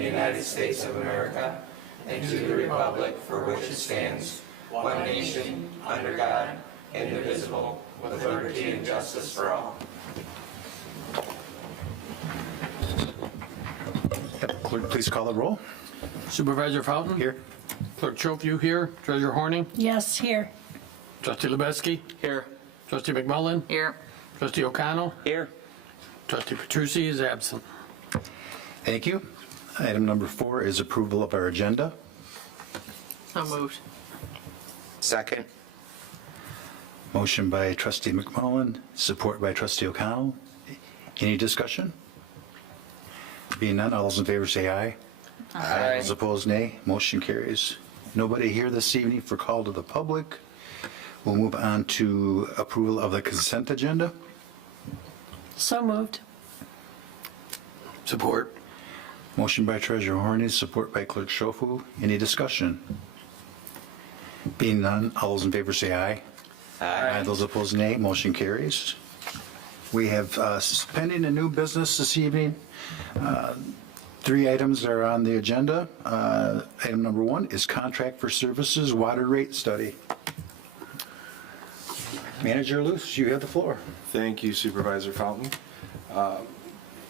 the United States of America and to the republic for which it stands, one nation, under God, indivisible, with liberty and justice for all. Clerk, please call the roll. Supervisor Fountain? Here. Clerk Chofiu here. Treasurer Horning? Yes, here. Trustee Lubeski? Here. Trustee McMullen? Here. Trustee O'Connell? Here. Trustee Petrucci is absent. Thank you. Item number 4 is approval of our agenda. So moved. Second. Motion by trustee McMullen, support by trustee O'Connell. Any discussion? Being none, all those in favor say aye. Aye. Those opposed, nay. Motion carries. Nobody here this evening for call to the public. We'll move on to approval of the consent agenda. So moved. Support. Motion by Treasurer Horny, support by Clerk Schofield. Any discussion? Being none, all those in favor say aye. Aye. Those opposed, nay. Motion carries. We have pending a new business this evening. 3 items are on the agenda. Item number 1 is contract for services water rate study. Manager Luce, you have the floor. Thank you, Supervisor Fountain.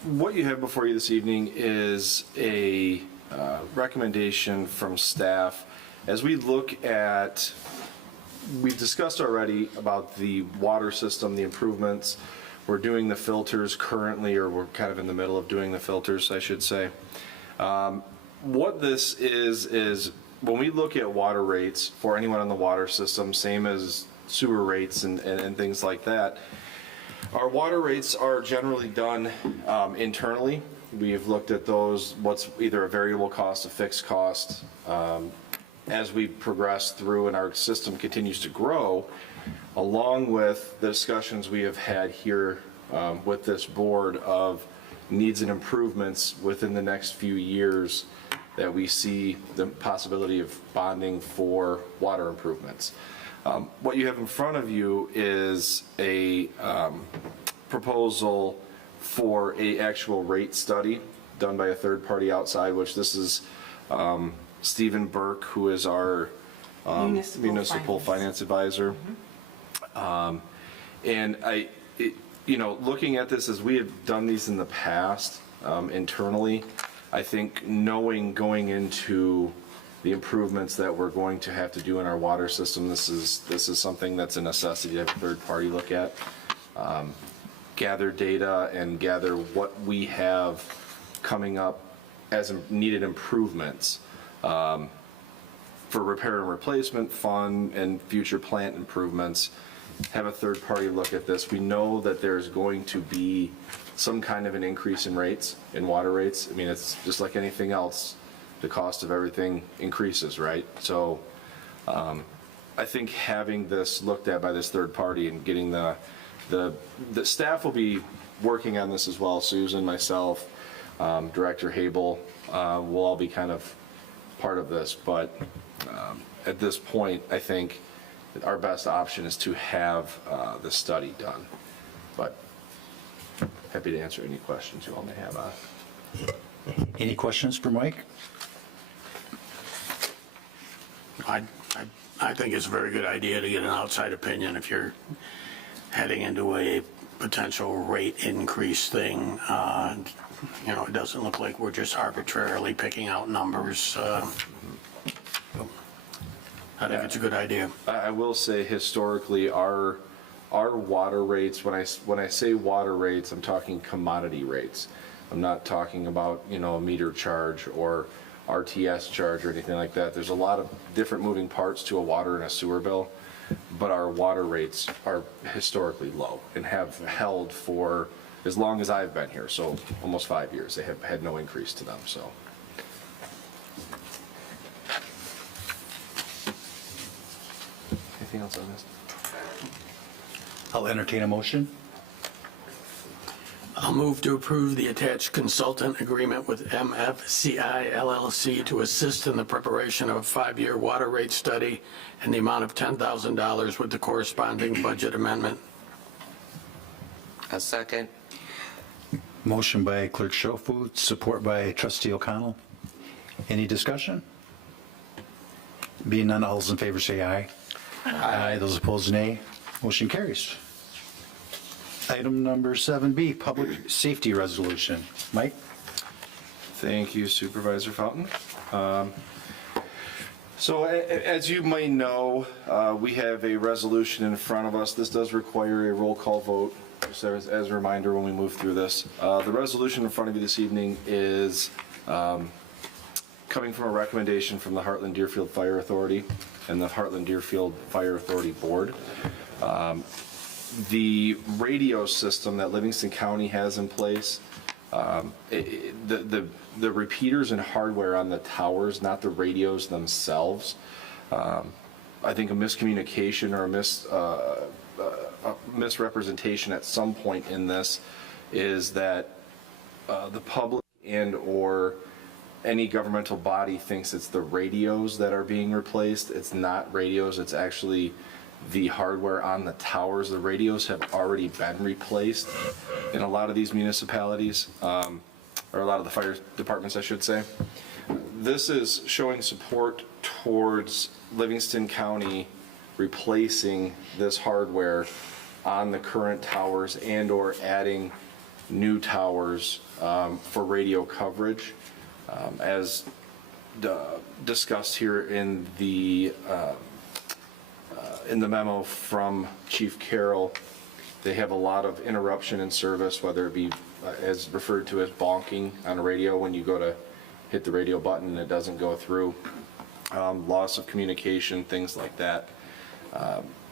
What you have before you this evening is a recommendation from staff. As we look at, we've discussed already about the water system, the improvements. We're doing the filters currently, or we're kind of in the middle of doing the filters, I should say. What this is when we look at water rates for anyone on the water system, same as sewer rates and things like that, our water rates are generally done internally. We've looked at those, what's either a variable cost, a fixed cost. As we progress through and our system continues to grow, along with the discussions we have had here with this board of needs and improvements within the next few years, that we see the possibility of bonding for water improvements. What you have in front of you is a proposal for a actual rate study done by a third party outside, which this is Stephen Burke, who is our municipal finance advisor. And looking at this, as we have done these in the past internally, I think knowing going into the improvements that we're going to have to do in our water system, this is something that's a necessity to have a third party look at, gather data and gather what we have coming up as needed improvements for repair and replacement fund and future plant improvements. Have a third party look at this. We know that there's going to be some kind of an increase in rates, in water rates. I mean, it's just like anything else. The cost of everything increases, right? So I think having this looked at by this third party and getting the staff will be working on this as well. Susan, myself, Director Habel will all be kind of part of this. But at this point, I think our best option is to have the study done. But happy to answer any questions you all may have on it. Any questions for Mike? I think it's a very good idea to get an outside opinion if you're heading into a potential rate increase thing. It doesn't look like we're just arbitrarily picking out numbers. I think it's a good idea. I will say historically our water rates, when I say water rates, I'm talking commodity rates. I'm not talking about, a meter charge or RTS charge or anything like that. There's a lot of different moving parts to a water and a sewer bill, but our water rates are historically low and have held for as long as I've been here, so almost 5 years. They have had no increase to them, so. Anything else on this? I'll entertain a motion. I'll move to approve the attached consultant agreement with MFCI LLC to assist in the preparation of a 5-year water rate study in the amount of $10,000 with the corresponding budget amendment. A second. Motion by Clerk Schofield, support by Trustee O'Connell. Any discussion? Being none, all those in favor say aye. Aye. Those opposed, nay. Motion carries. Item number 7B, Public Safety Resolution. Mike? Thank you, Supervisor Fountain. So as you might know, we have a resolution in front of us. This does require a roll call vote, just as a reminder when we move through this. The resolution in front of you this evening is coming from a recommendation from the Heartland Deerfield Fire Authority and the Heartland Deerfield Fire Authority Board. The radio system that Livingston County has in place, the repeaters and hardware on the towers, not the radios themselves. I think a miscommunication or a misrepresentation at some point in this is that the public and or any governmental body thinks it's the radios that are being replaced. It's not radios, it's actually the hardware on the towers. The radios have already been replaced in a lot of these municipalities, or a lot of the fire departments, I should say. This is showing support towards Livingston County replacing this hardware on the current towers and or adding new towers for radio coverage. As discussed here in the memo from Chief Carroll, they have a lot of interruption in service, whether it be as referred to as bonking on a radio when you go to hit the radio button and it doesn't go through, loss of communication, things like that.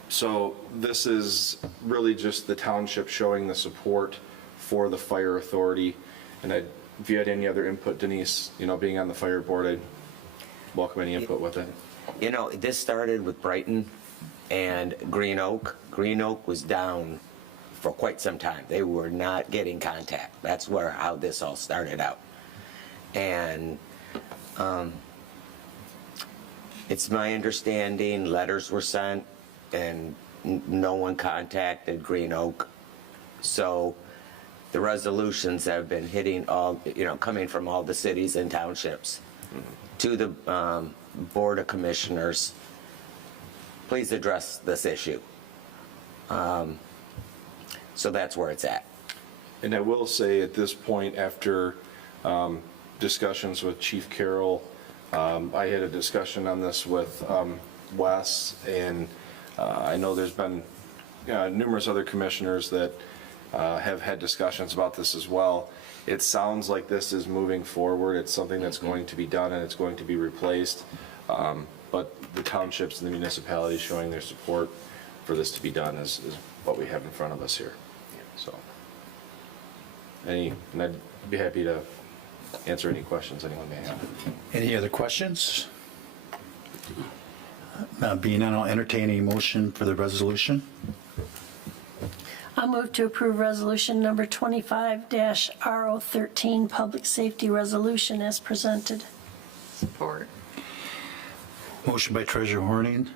So this is really just the township showing the support for the fire authority. And if you had any other input, Denise, being on the fire board, I'd welcome any input with it. This started with Brighton and Green Oak. Green Oak was down for quite some time. They were not getting contact. That's how this all started out. And it's my understanding letters were sent and no one contacted Green Oak. So the resolutions have been hitting all, coming from all the cities and townships to the Board of Commissioners. Please address this issue. So that's where it's at. And I will say at this point, after discussions with Chief Carroll, I had a discussion on this with Wes, and I know there's been numerous other commissioners that have had discussions about this as well. It sounds like this is moving forward. It's something that's going to be done and it's going to be replaced. But the townships and the municipalities showing their support for this to be done is what we have in front of us here. So, and I'd be happy to answer any questions anyone may have. Any other questions? Being none, I'll entertain a motion for the resolution. I'll move to approve resolution number 25-R013, Public Safety Resolution as presented. Support. Motion by Treasurer Horning,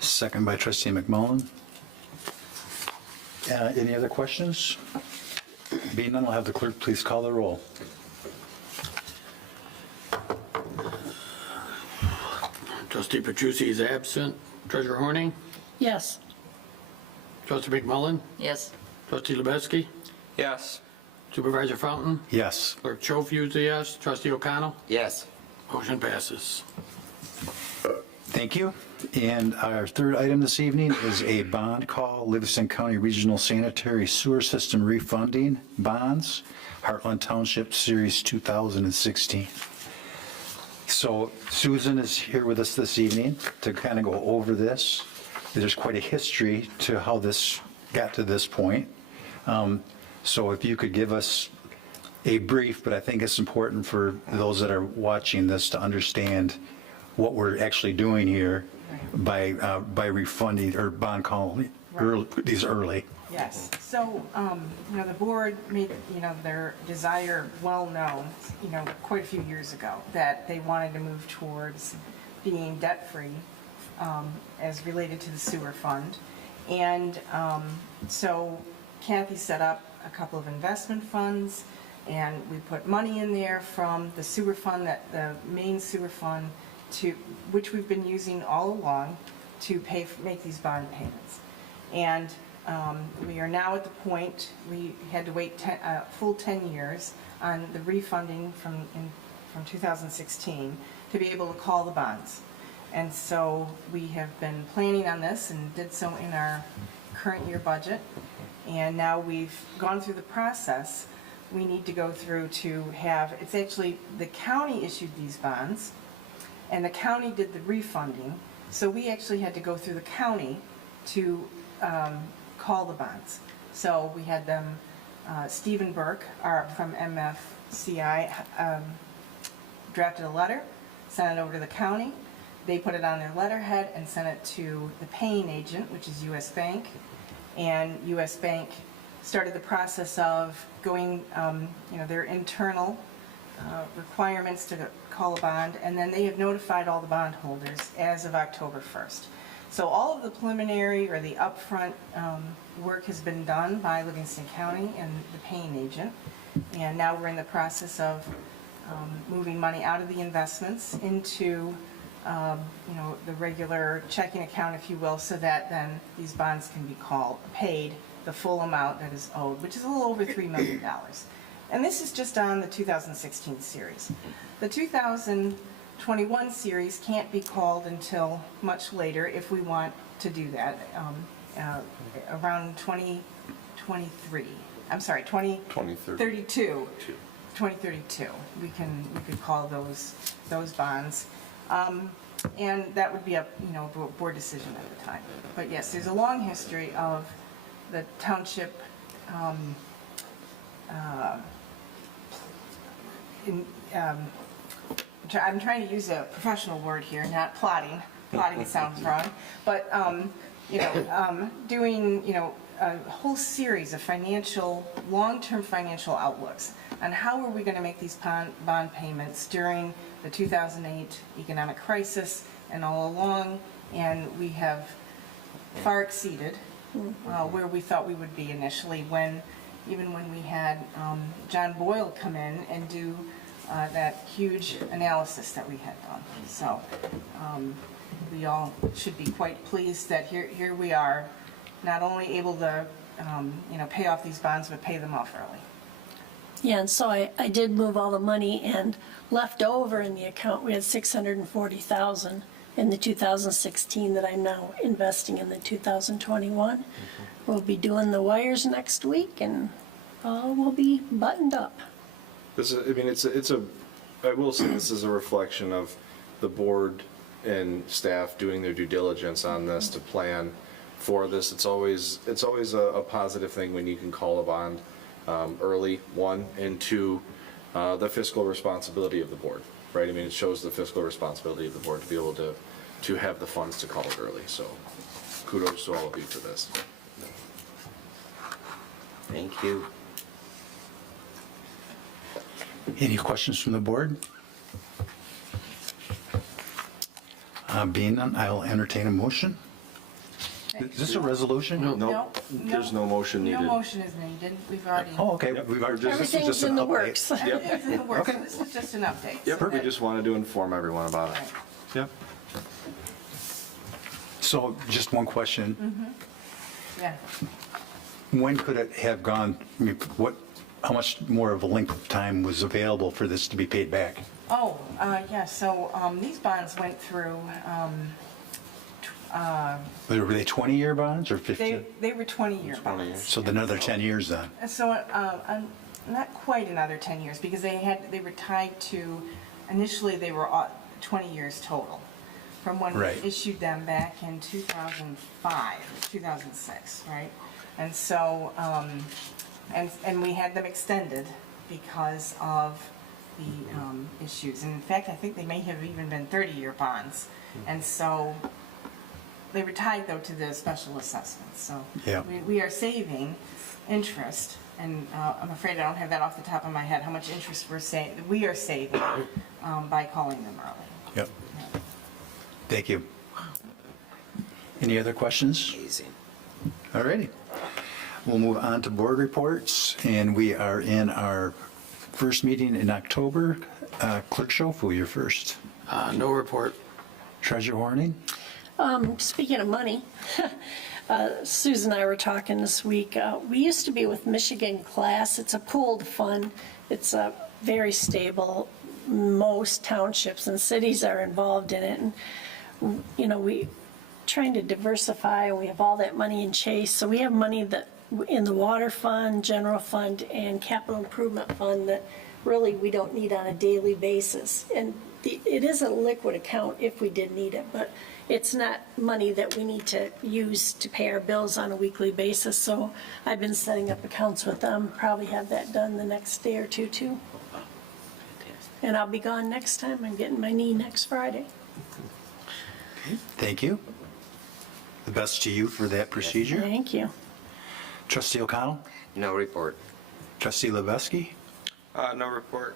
second by Trustee McMullen. Any other questions? Being none, I'll have the clerk please call the roll. Trustee Petrucci is absent. Treasurer Horning? Yes. Trustee McMullen? Yes. Trustee Lubetsky? Yes. Supervisor Fountain? Yes. Clerk Schofield is a yes. Trustee O'Connell? Yes. Motion passes. Thank you. And our third item this evening is a bond call, Livingston County Regional Sanitary Sewer System Refunding Bonds, Heartland Township Series 2016. So Susan is here with us this evening to kind of go over this. There's quite a history to how this got to this point. So if you could give us a brief, but I think it's important for those that are watching this to understand what we're actually doing here by refunding or bond calling these early. Yes, so, the board made, their desire well-known, quite a few years ago, that they wanted to move towards being debt-free as related to the sewer fund. And so Kathy set up a couple of investment funds And we put money in there from the sewer fund, the main sewer fund, which we've been using all along to make these bond payments. And we are now at the point, we had to wait full 10 years on the refunding from 2016 to be able to call the bonds. And so we have been planning on this and did so in our current year budget. And now we've gone through the process. We need to go through to have, it's actually, the county issued these bonds, and the county did the refunding. So we actually had to go through the county to call the bonds. So we had them, Stephen Burke from MFCI drafted a letter, sent it over to the county. They put it on their letterhead and sent it to the paying agent, which is US Bank. And US Bank started the process of going, their internal requirements to call a bond, and then they have notified all the bondholders as of October 1st. So all of the preliminary or the upfront work has been done by Livingston County and the paying agent, and now we're in the process of moving money out of the investments into the regular checking account, if you will, so that then these bonds can be paid the full amount that is owed, which is a little over $3 million. And this is just on the 2016 series. The 2021 series can't be called until much later if we want to do that, around 2023. I'm sorry, 2032. 2032. We could call those bonds. And that would be a board decision at the time. But yes, there's a long history of the township I'm trying to use a professional word here, not plotting. Plotting sounds wrong, but doing a whole series of long-term financial outlooks on how are we going to make these bond payments during the 2008 economic crisis and all along, and we have far exceeded where we thought we would be initially even when we had John Boyle come in and do that huge analysis that we had done. So we all should be quite pleased that here we are, not only able to pay off these bonds, but pay them off early. Yeah, and so I did move all the money, and left over in the account, we had $640,000 in the 2016 that I'm now investing in the 2021. We'll be doing the wires next week, and all will be buttoned up. This is, I will say this is a reflection of the board and staff doing their due diligence on this to plan for this. It's always a positive thing when you can call a bond early, one, and two, the fiscal responsibility of the board, right? It shows the fiscal responsibility of the board to be able to have the funds to call it early. So kudos to all of you for this. Thank you. Any questions from the board? Being none, I'll entertain a motion. Is this a resolution? No, there's no motion needed. No motion is needed. We've already. Oh, okay. We've already. This is Everything's just in an the update. works. Everything's in the works, Okay. so this is just an update. Yep. so We that- just wanted to inform everyone about it. Right. Yep. So just one question. Yeah. When could it have gone, how much more of a length of time was available for this to be paid back? Oh, yeah, so these bonds went through, Were they 20-year bonds or 15? they were 20-year 20 bonds. years. So another 10 years then? So not quite another 10 years, because they were tied to, initially they were 20 years total, from when we Right. issued them back in 2005, 2006, right? And so, and we had them extended because of the issues. And in fact, I think they may have even been 30-year bonds. And so they were tied, though, to the special assessments. So Yeah. we are saving interest, and I'm afraid I don't have that off the top of my head, how much interest we are saving by calling them early. Yep. Thank you. Any other questions? Amazing. All righty. We'll move on to board reports, and we are in our first meeting in October. Clerk Schofield, you're first. No report. Treasurer Horning? Speaking of money, Susan and I were talking this week. We used to be with Michigan Class. It's a pooled fund. It's very stable. Most townships and cities are involved in it. And, you know, we trying to diversify, and we have all that money in Chase. So we have money that in the water fund, general fund, and capital improvement fund that really we don't need on a daily basis. And it is a liquid account if we did need it, but it's not money that we need to use to pay our bills on a weekly basis. So I've been setting up accounts with them, probably have that done the next day or two too. And I'll be gone next time. I'm getting my knee next Friday. Thank you. The best to you for that procedure. Thank you. Trustee O'Connell? No report. Trustee Lebeski? No report.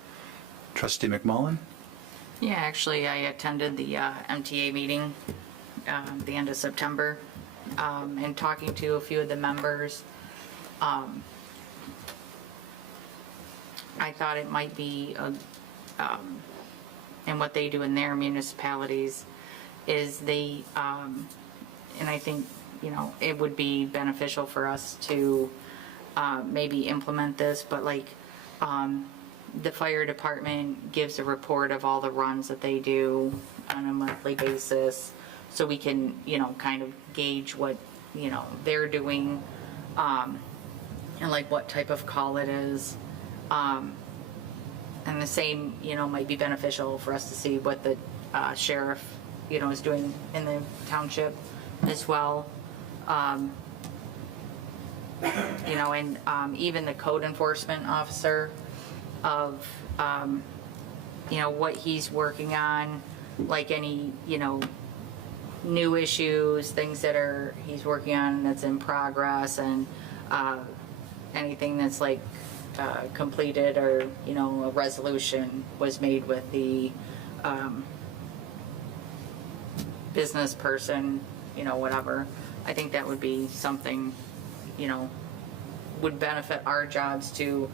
Trustee McMullen? Yeah, actually, I attended the MTA meeting the end of September, and talking to a few of the members, I thought it might be, and what they do in their municipalities is they, and I think, you know, it would be beneficial for us to maybe implement this, but like, the fire department gives a report of all the runs that they do on a monthly basis, so we can, you know, kind of gauge what, you know, they're doing, and like what type of call it is. And the same, you know, might be beneficial for us to see what the sheriff, you know, is doing in the township as well. You know, and even the code enforcement officer of, you know, what he's working on, like any, you know, new issues, things that are, he's working on that's in progress, and anything that's like completed, or, you know, a resolution was made with the business person, you know, whatever. I think that would be something, you know, would benefit our jobs to,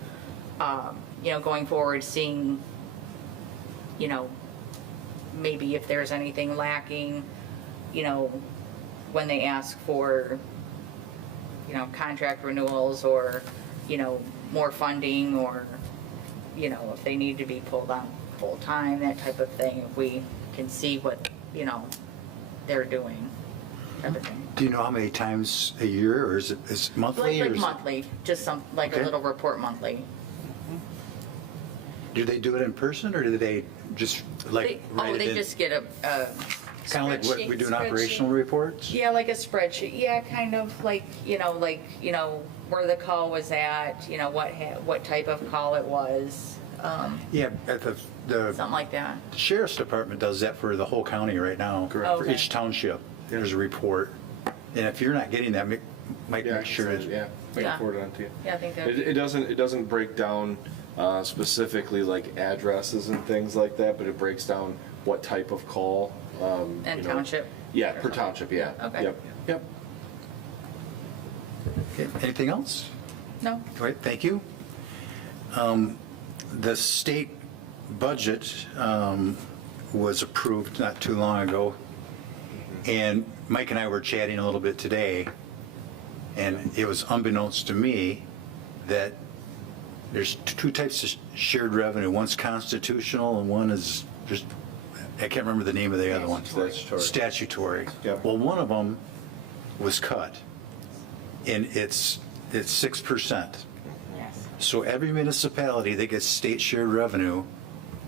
you know, going forward, seeing, you know, maybe if there's anything lacking, you know, when they ask for, you know, contract renewals, or, you know, more funding, or, you know, if they need to be pulled on full time, that type of thing, if we can see what, you know, they're doing, everything. Do you know how many times a year, or is it monthly? Like or is it- monthly, just some, like a Okay. little report monthly. Do they do it in person, or do they just like write it They in? just get a Kind of like what we do in spreadsheet. operational reports? Yeah, like a spreadsheet. Yeah, kind of like, you know, where the call was at, you know, what type of call it was, Yeah, at the something like that. sheriff's department does that for the whole county right now. For Okay. each township, there's a report. And if you're not getting that, might make sure. Yeah, I Yeah. can forward it on to you. Yeah, I think that. It doesn't break down specifically like addresses and things like that, but it breaks down what type of call. And you know. township? Yeah, per township, yeah. Okay. Yep. Okay, anything else? No. All right, thank you. The state budget was approved not too long ago, and Mike and I were chatting a little bit today, and it was unbeknownst to me that there's two types of shared revenue. One's constitutional, and one is just, I can't remember the name of the other one. Statutory. Statutory. Yep. Well, one of them was cut, and it's 6%. Yes. So every municipality that gets state shared revenue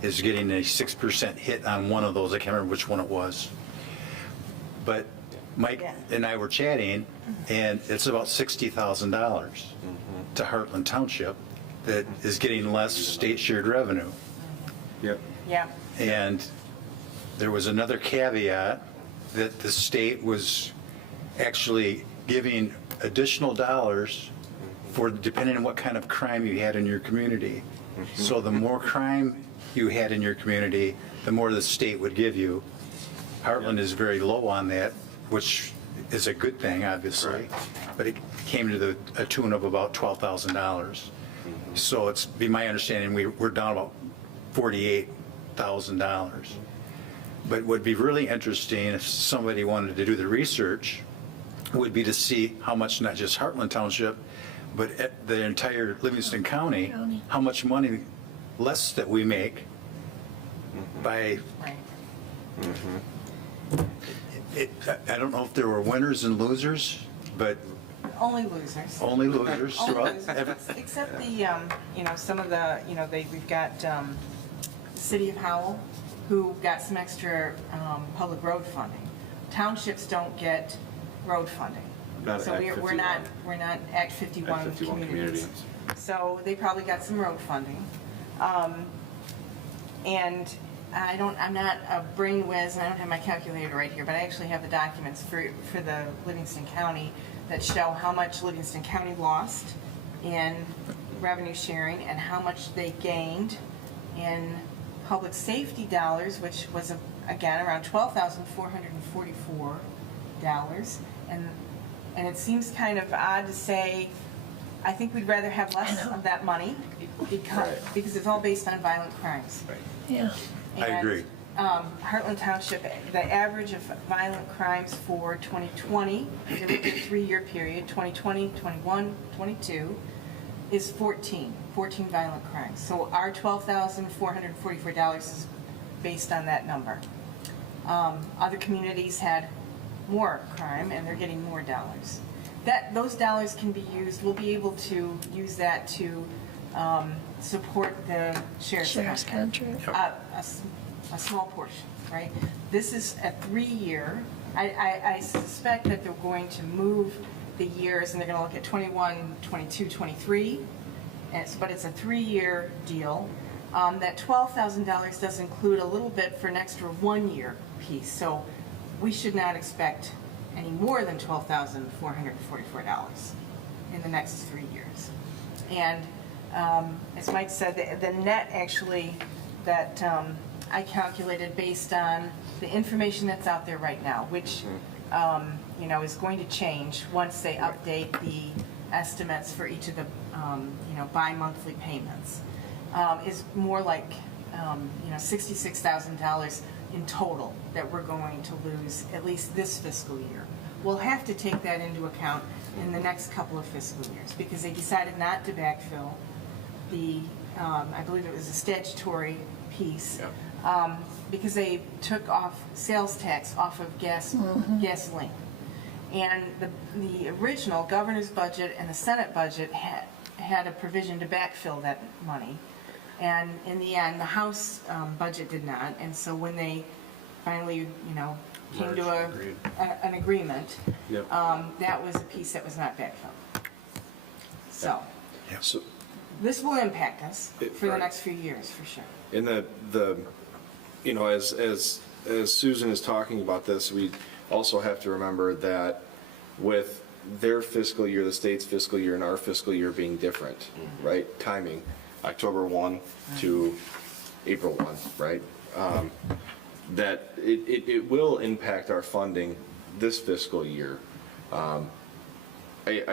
is getting a 6% hit on one of those. I can't remember which one it was. But Mike Yeah. and I were chatting, and it's about $60,000 to Heartland Township that is getting less state shared revenue. Yep. Yeah. And there was another caveat that the state was actually giving additional dollars for, depending on what kind of crime you had in your community. So the more crime you had in your community, the more the state would give you. Heartland is very low on that, which is a good thing, obviously, but it came to a tune of about $12,000. So it's be my understanding, we're down about $48,000. But would be really interesting if somebody wanted to do the research, would be to see how much, not just Heartland Township, but the entire Livingston County, how much money less that we make by, Right. I don't know if there were winners and losers, but Only losers. only losers Only throughout. losers, except the, you know, some of the, you know, we've got the City of Howell, who got some extra public road funding. Townships don't get road funding. Not So Act we're 51. not Act 51 Act 51 communities. communities. So they probably got some road funding. And I'm not a brain whiz, and I don't have my calculator right here, but I actually have the documents for the Livingston County that show how much Livingston County lost in revenue sharing and how much they gained in public safety dollars, which was, again, around $12,444. And it seems kind of odd to say, I think we'd rather have less of that money because it's all based on violent crimes. Yeah. I agree. Heartland Township, the average of violent crimes for 2020, if you look at a 3-year period, 2020, 21, 22, is 14 violent crimes. So our $12,444 is based on that number. Other communities had more crime, and they're getting more dollars. Those dollars can be used, we'll be able to use that to support the sheriff's contract. contract. A small portion, right? This is a 3-year. I suspect that they're going to move the years, and they're going to look at 21, 22, 23, but it's a 3-year deal. That $12,000 does include a little bit for an extra 1-year piece, so we should not expect any more than $12,444 in the next 3 years. And as Mike said, the net actually that I calculated based on the information that's out there right now, which you know, is going to change once they update the estimates for each of the you know, bi-monthly payments, is more like you know, $66,000 in total that we're going to lose at least this fiscal year. We'll have to take that into account in the next couple of fiscal years because they decided not to backfill the, I believe it was a statutory piece, because they took off sales tax off of gasoline. And the original governor's budget and the Senate budget had a provision to backfill that money. And in the end, the House budget did not. And so when they finally, you know, came to an agreement, Yep. that was a piece that was not backfilled. So So, this will impact us for the Right. next few years, for sure. in the you know, as Susan is talking about this, we also have to remember that with their fiscal year, the state's fiscal year, and our fiscal year being different, right? Timing, October 1 to April 1, right? That it will impact our funding this fiscal year. I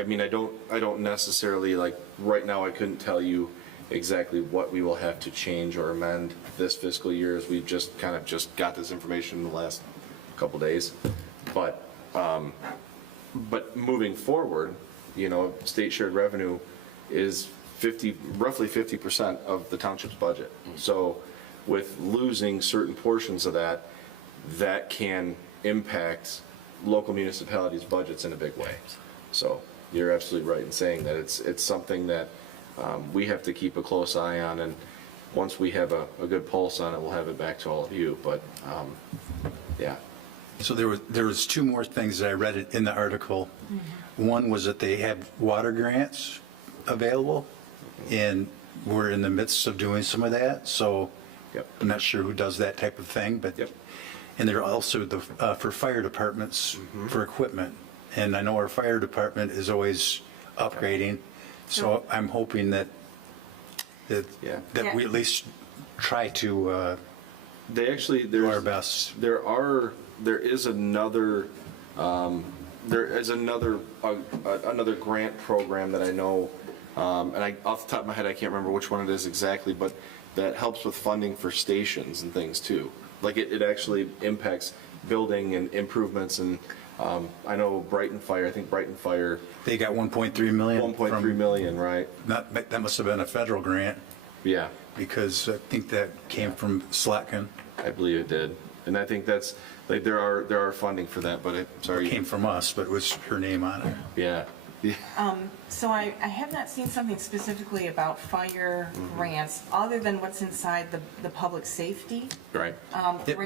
mean, I don't necessarily, like, right now, I couldn't tell you exactly what we will have to change or amend this fiscal year, as we've just kind of just got this information in the last couple days. But moving forward, you know, state shared revenue is roughly 50% of the township's budget. So with losing certain portions of that, that can impact local municipalities' budgets in a big way. So you're absolutely right in saying that it's something that we have to keep a close eye on, and once we have a good pulse on it, we'll have it back to all of you. But yeah. So there was 2 more things that I read in the article. One was that they have water grants available, and we're in the midst of doing some of that. So Yep. I'm not sure who does that type of thing, but Yep. and they're also for fire departments for equipment. And I know our fire department is always upgrading, so I'm hoping that Yeah. we at least try to They actually, do our best. there is another another grant program that I know and off the top of my head, I can't remember which one it is exactly, but that helps with funding for stations and things too. Like it actually impacts building and improvements, and I know Brighton Fire, I think Brighton Fire, They got 1.3 million. 1.3 from- million, right? That must have been a federal grant, Yeah, because I think that came from Slatkin. I believe it did. And I think that's, like, there are funding for that, but sorry. It came from us, but it was her name on it. Yeah. So I have not seen something specifically about fire grants, other than what's inside the public safety. Right. It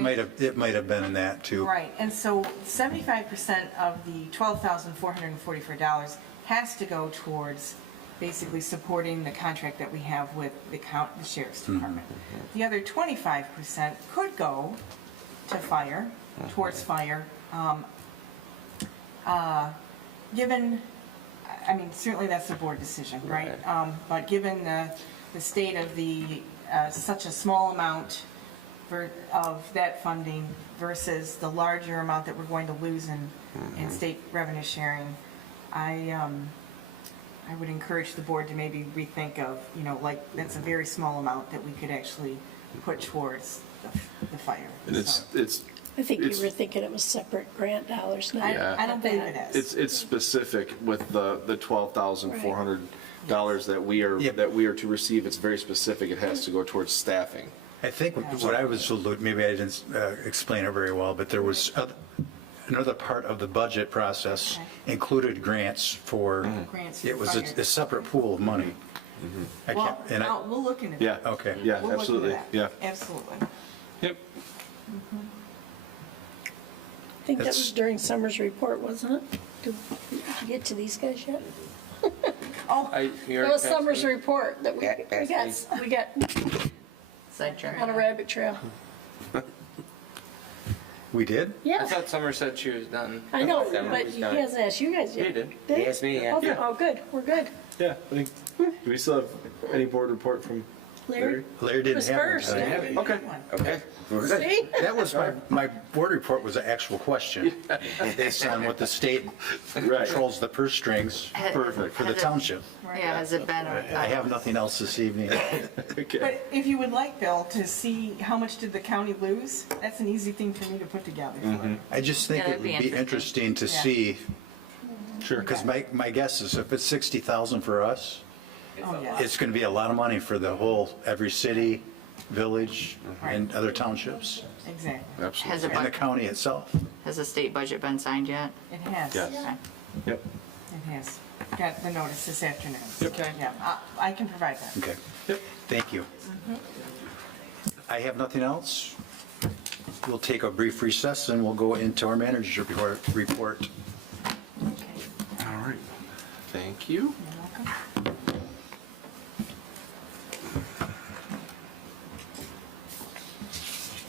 might have been in that too. Right, and so 75% of the $12,444 has to go towards basically supporting the contract that we have with the sheriff's department. The other 25% could go to fire, towards fire. Given, I mean, certainly that's a board decision, right? But given the state of such a small amount of that funding versus the larger amount that we're going to lose in state revenue sharing, I would encourage the board to maybe rethink of, like, that's a very small amount that we could actually put towards the fire. And it's, I think you It's- were thinking it was separate grant dollars, not. I don't believe it is. it's specific with the $12,400 that we are, Yep. that we are to receive. It's very specific. It has to go towards staffing. I think what I was, maybe I didn't explain it very well, but there was another part of the budget process included grants for, Grants for it was fire. a separate pool of money. I Well, can't, and I, we'll look into that. Yeah. okay. Yeah, We'll look into absolutely. that. Yeah. Absolutely. Yep. I think that was That's- during Summer's report, wasn't it? Did you get to these guys yet? It was Summer's report that we got Sidetrack. on a rabbit trail. We did? I Yeah, thought Summer said she was done. I know, thought Summer but was he done. hasn't asked you guys yet. He did. He asked me, yeah. Oh, good, we're good. Yeah. I think, do we still have any board report from Larry? Larry didn't Was have it. first. tonight. Okay. Okay, we're good. See? That was my board report was an actual question based on what the state Right. controls the purse strings Perfect. for the township. Yeah, has it been? I have nothing else this evening. Okay. But if you would like, Bill, to see how much did the county lose, that's an easy thing for me to put together for you. I just think Yeah, it that'd would be be interesting to Yeah. see, Sure. because my guess is if it's 60,000 for us, Oh, yeah. it's going to be a lot of money for the whole, every city, village, and other townships, Exactly. Absolutely. Has and the county itself. the state budget been signed yet? It has. Yes. Okay. Yep. It has. Got the notice this afternoon. Okay. Yeah, I can provide that. Okay. Yep. Thank you. I have nothing else. We'll take a brief recess and we'll go into our manager's report. All right. Thank you. You're welcome.